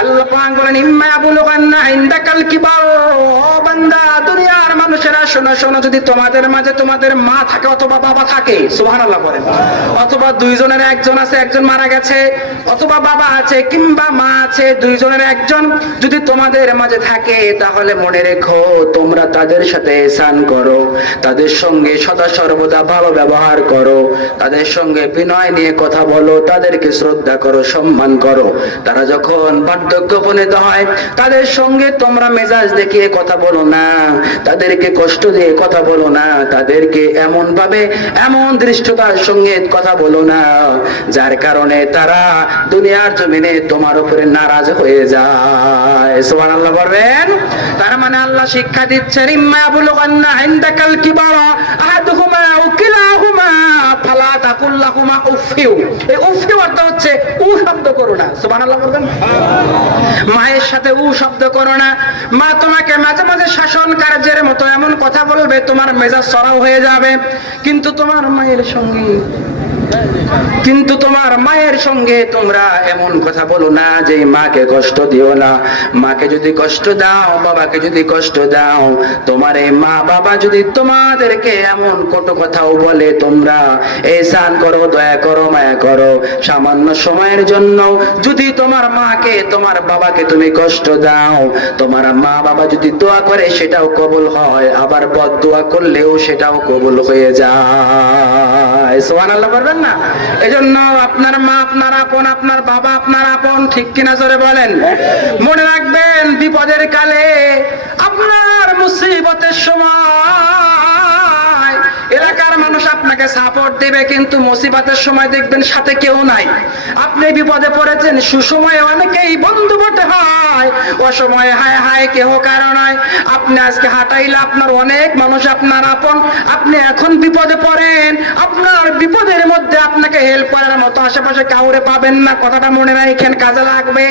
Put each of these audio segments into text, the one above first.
আল্লাহ পাক বলেন ইম্মা ইয়াবলুগান্না ইনদাকাল কিবার, ও বান্দা দুনিয়ার মানুষেরা শোনো শোনো, যদি তোমাদের মাঝে তোমাদের মা থাকে অথবা বাবা থাকে, সুবহানাল্লাহ বলেন, অথবা দুইজনের একজন আছে একজন মারা গেছে, অথবা বাবা আছে কিংবা মা আছে, দুইজনের একজন যদি তোমাদের মাঝে থাকে, তাহলে মনে রেখো তোমরা তাদের সাথে ihsan করো, তাদের সঙ্গে সদা সর্বদা ভালো ব্যবহার করো, তাদের সঙ্গে বিনয় নিয়ে কথা বলো, তাদেরকে শ্রদ্ধা করো, সম্মান করো। তারা যখন বার্ধক্য উপনীত হয় তাদের সঙ্গে তোমরা মেজাজ দেখিয়ে কথা বলো না, তাদেরকে কষ্ট দিয়ে কথা বলো না, তাদেরকে এমন ভাবে এমন দৃষ্টতার সঙ্গে কথা বলো না যার কারণে তারা দুনিয়ার জমিনে তোমার উপরে নারাজ হয়ে যায়। সুবহানাল্লাহ বলবেন। তার মানে আল্লাহ শিক্ষা দিচ্ছেন ইম্মা ইয়াবলুগান্না ইনদাকাল কিবারা আহাদুহুমা আও কিলাহুমা ফালা তাকুল লাহুমা উফিউ। এই উফিউ অর্থ হচ্ছে উ শব্দ করো না। সুবহানাল্লাহ বলবেন। মায়ের সাথে উ শব্দ করো না। মা তোমাকে মাঝে মাঝে শাসন কার্যের মতো এমন কথা বলবে তোমার মেজাজ চড়াও হয়ে যাবে, কিন্তু তোমার মায়ের সঙ্গে তোমরা এমন কথা বলো না যে মাকে কষ্ট দিও না। মাকে যদি কষ্ট দাও, বাবাকে যদি কষ্ট দাও, তোমার এই মা বাবা যদি তোমাদেরকে এমন কটু কথাও বলে, তোমরা ihsan করো, দয়া করো, মায়া করো। সামান্য সময়ের জন্য যদি তোমার মাকে তোমার বাবাকে তুমি কষ্ট দাও, তোমার মা বাবা যদি দোয়া করে সেটাও কবুল হয়, আবার বদদোয়া করলেও সেটাও কবুল হয়ে যায়। সুবহানাল্লাহ বলবেন না? এজন্য আপনার মা আপনার আপন, আপনার বাবা আপনার আপন, ঠিক কিনা জোরে বলেন। মনে রাখবেন বিপদের কালে, আপনার মুসিবতের সময় এলাকার মানুষ আপনাকে সাপোর্ট দেবে, কিন্তু মুসিবতের সময় দেখবেন সাথে কেউ নাই। আপনি বিপদে পড়েছেন, সুসময়ে অনেকেই বন্ধু বটে হয়, অসময়ে হায় হায় কেহ কারণ হয়। আপনি আজকে হাঁটাইলে আপনার অনেক মানুষ আপনার আপন, আপনি এখন বিপদে পড়েন, আপনার বিপদের মধ্যে আপনাকে হেল্প করার মতো আশেপাশে কাউরে পাবেন না। কথাটা মনে রাখেন, কাজে লাগবে।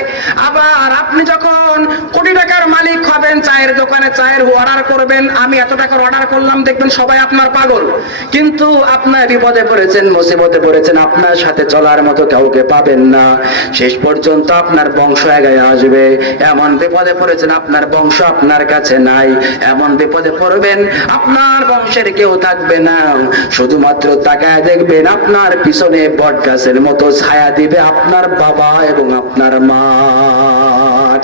আবার আপনি যখন কোটি টাকার মালিক হবেন, চায়ের দোকানে চায়ের অর্ডার করবেন, আমি এত টাকার অর্ডার করলাম, দেখবেন সবাই আপনার পাগল। কিন্তু আপনার বিপদে পড়েছেন, মুসিবতে পড়েছেন, আপনার সাথে চলার মতো কাউকে পাবেন না। শেষ পর্যন্ত আপনার বংশ এগিয়ে আসবে। এমন বিপদে পড়েছেন আপনার বংশ আপনার কাছে নাই, এমন বিপদে পড়বেন আপনার বংশের কেউ থাকবে না। শুধুমাত্র তাকায় দেখবেন আপনার পিছনে বট গাছের মতো ছায়া দিবে আপনার বাবা এবং আপনার মা।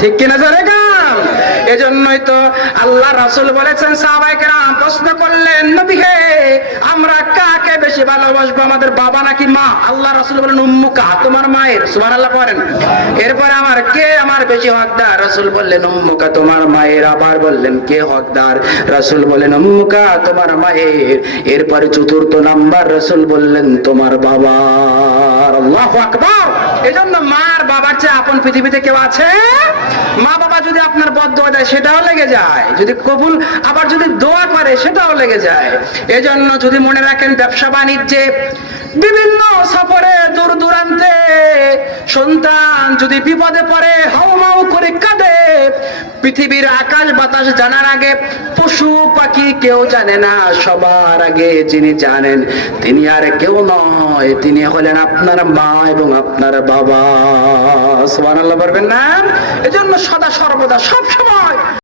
ঠিক কিনা জানেন? এজন্যই তো আল্লাহ রাসূল বলেছেন, সাহাবায়ে কেরাম প্রশ্ন করলেন, নবী হে আমরা কাকে বেশি ভালোবাসবো, আমাদের বাবা নাকি মা? আল্লাহ রাসূল বলেন উম্মুকা, তোমার মায়ের। সুবহানাল্লাহ পড়েন। এরপর আমার বেশি হকদার? রাসূল বললেন উম্মুকা, তোমার মায়ের। আবার বললেন কে হকদার? রাসূল বলেন উম্মুকা, তোমার মায়ের। এরপরে চতুর্থ নাম্বার রাসূল বললেন তোমার বাবা। আল্লাহু আকবার। এজন্য মা আর বাবার চেয়ে আপন পৃথিবীতে কেউ আছে? মা বাবা যদি আপনার বদদোয়া দেয় সেটাও লেগে যায়, যদি কবুল আবার যদি দোয়া করে সেটাও লেগে যায়। এজন্য যদি মনে রাখেন ব্যবসা বাণিজ্যে বিভিন্ন সফরে দূর দূরান্তে সন্তান যদি বিপদে পড়ে হাউমাউ করে কাঁদে, পৃথিবীর আকাশ বাতাস জানার আগে পশু পাখি কেউ জানে না, সবার আগে যিনি জানেন তিনি আর কেউ নয়, তিনি হলেন আপনার মা এবং আপনার বাবা। সুবহানাল্লাহ বলবেন না? এজন্য সদা সর্বদা সব সময়